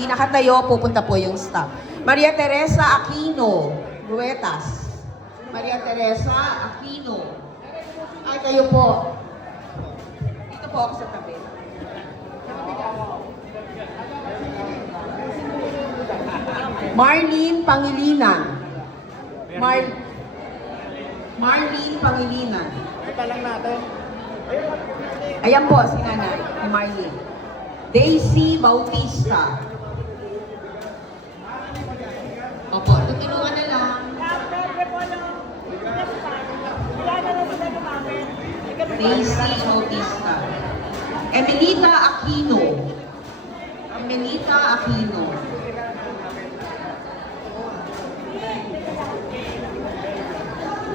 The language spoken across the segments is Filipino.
hindi nakatayo, pupunta po yung staff. Maria Teresa Aquino, Ruetas. Maria Teresa Aquino. Ay, kayo po. Dito po ako sa tabi. Marlene Pangilinan. Marlene Pangilinan. Ito lang natin. Ayan po si Nanay, si Marlene. Daisy Bautista. Opo, tutulungan na lang. Daisy Bautista. Emelita Aquino. Emelita Aquino.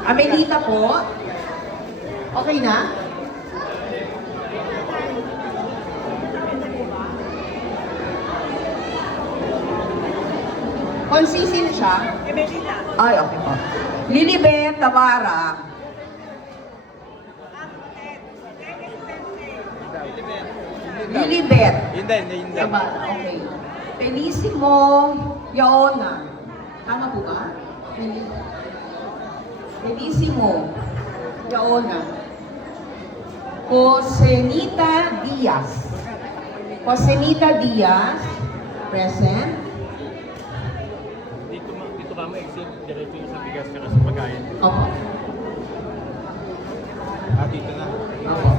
Amelita po. Okay na? Consistent siya? Ay, okay po. Lilibet Tavara. Lilibet. Hindi. Tavara, okay. Felicimo Yaona. Tama po ba? Felicimo Yaona. Josenita Diaz. Josenita Diaz. Present. Dito ka ma-exit, diretso na sa bigas ka sa pagkain. Opo. Dito na. Opo.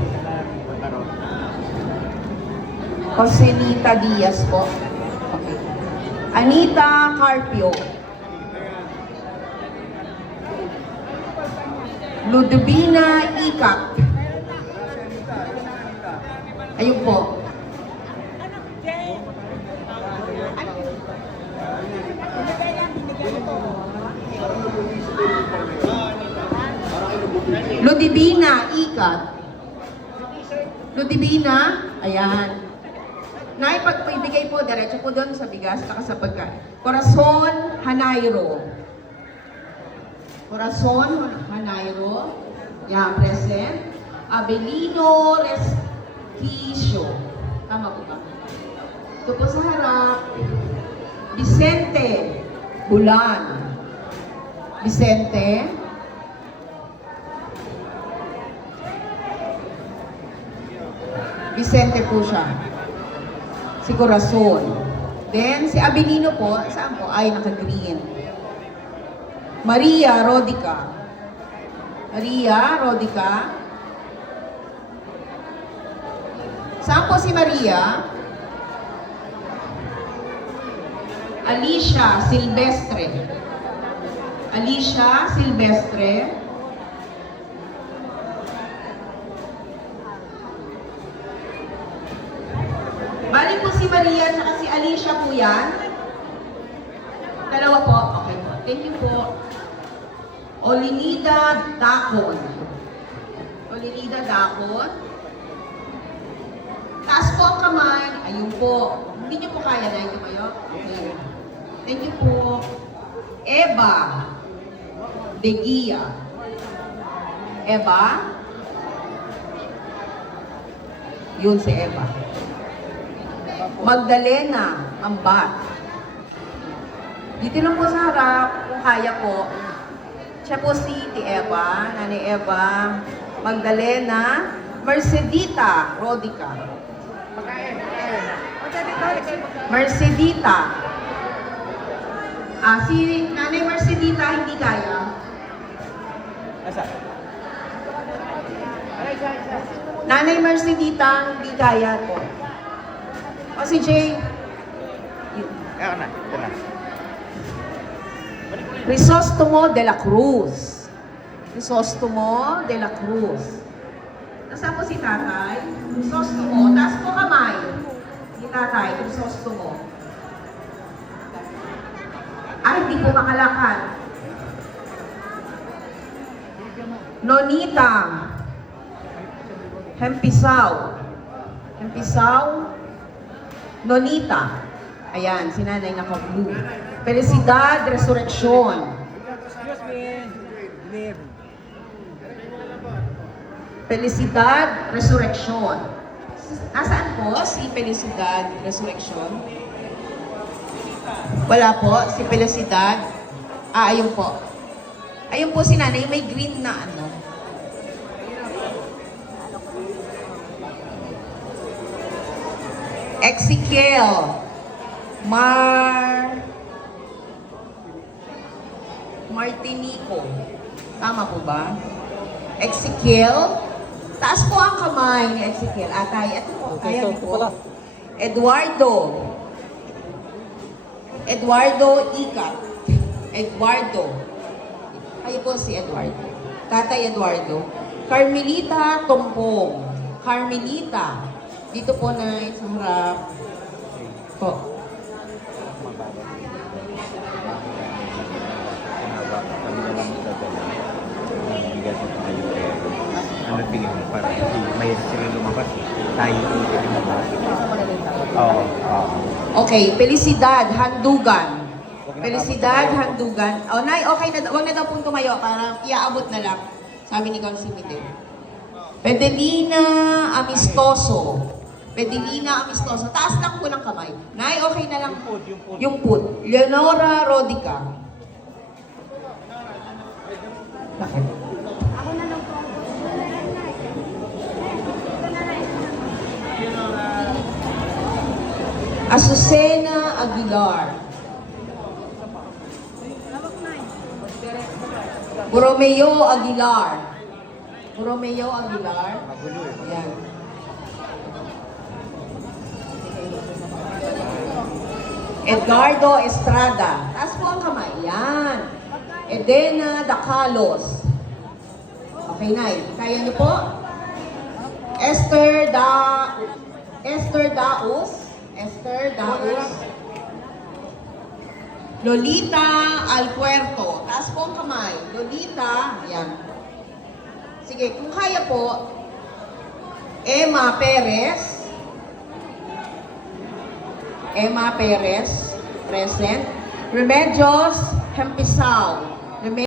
Josenita Diaz po. Okay. Anita Carpio. Ludovina Ikat. Ayun po. Ludivina Ikat. Ludivina, ayan. Naipagpibigay po, diretso po doon sa bigas, saka sa pagkain. Corazon Hanayro. Corazon Hanayro. Yan, present. Abelino Resquicio. Tama po ba? Ito po sa harap. Vicente Bulan. Vicente. Vicente po siya. Si Corazon. Then, si Abelino po, saan po? Ay, naka-green. Maria Rodica. Maria Rodica. Saan po si Maria? Alicia Silvestre. Alicia Silvestre. Bali po si Maria at si Alicia po yan. Dalawa po. Okay po. Thank you po. Olinida Dacon. Olinida Dacon. Taas po ang kamay. Ayun po. Hindi niyo po kaya na ito kayo? Okay. Thank you po. Eva De Gia. Eva. Yun si Eva. Magdalena Ambat. Dito lang po sa harap, kung kaya po. Siya po si Eva, Nani Eva, Magdalena, Mercedita Rodica. Mercedita. Si Nanay Mercedita hindi kaya. Nanay Mercedita hindi kaya po. O si Jay. Ito na. Crisostomo de la Cruz. Crisostomo de la Cruz. Nasaan po si tatay? Crisostomo. Taas po kamay. Si tatay, Crisostomo. Ay, hindi po makalakad. Nonita. Hempisaw. Hempisaw. Nonita. Ayan, si nanay naka-blue. Felicidad Resurrection. Felicidad Resurrection. Nasaan po si Felicidad Resurrection? Wala po. Si Felicidad. Ayun po. Ayun po si nanay, may green na ano. Ezekiel. Martinico. Tama po ba? Ezekiel. Taas po ang kamay ni Ezekiel. Atay, ito po. Kaya po. Eduardo Ikat. Eduardo. Kayo po si Eduardo. Tatay Eduardo. Carmelita Tompong. Carmelita. Dito po na sa harap. Po. Kami na lang magdadala. Bigas at tayo kaya. Ano tingin mo? Para may sila lumabas. Tayo yung lumabas. Oo. Okay, Felicidad Handugan. Felicidad Handugan. Oh, nay, okay na. Huwag na daw pong tumayo para iaabot na lang. Sabi ni Council Miguel. Pedelina Amistoso. Pedelina Amistoso. Taas lang po ng kamay. Nay, okay na lang. Yung put. Leonora Rodica. Bakit? Azucena Aguilar. Borromeo Aguilar. Borromeo Aguilar. Magulo eh. Ayan. Edgardo Estrada. Taas po ang kamay. Yan. Edena Dacalos. Okay, Nay. Kaya niyo po? Esther Daus. Lolita Alpuerto. Taas po ang kamay. Lolita. Yan. Sige, kung kaya po, Emma Perez. Emma Perez. Present. Remedios Hempisao.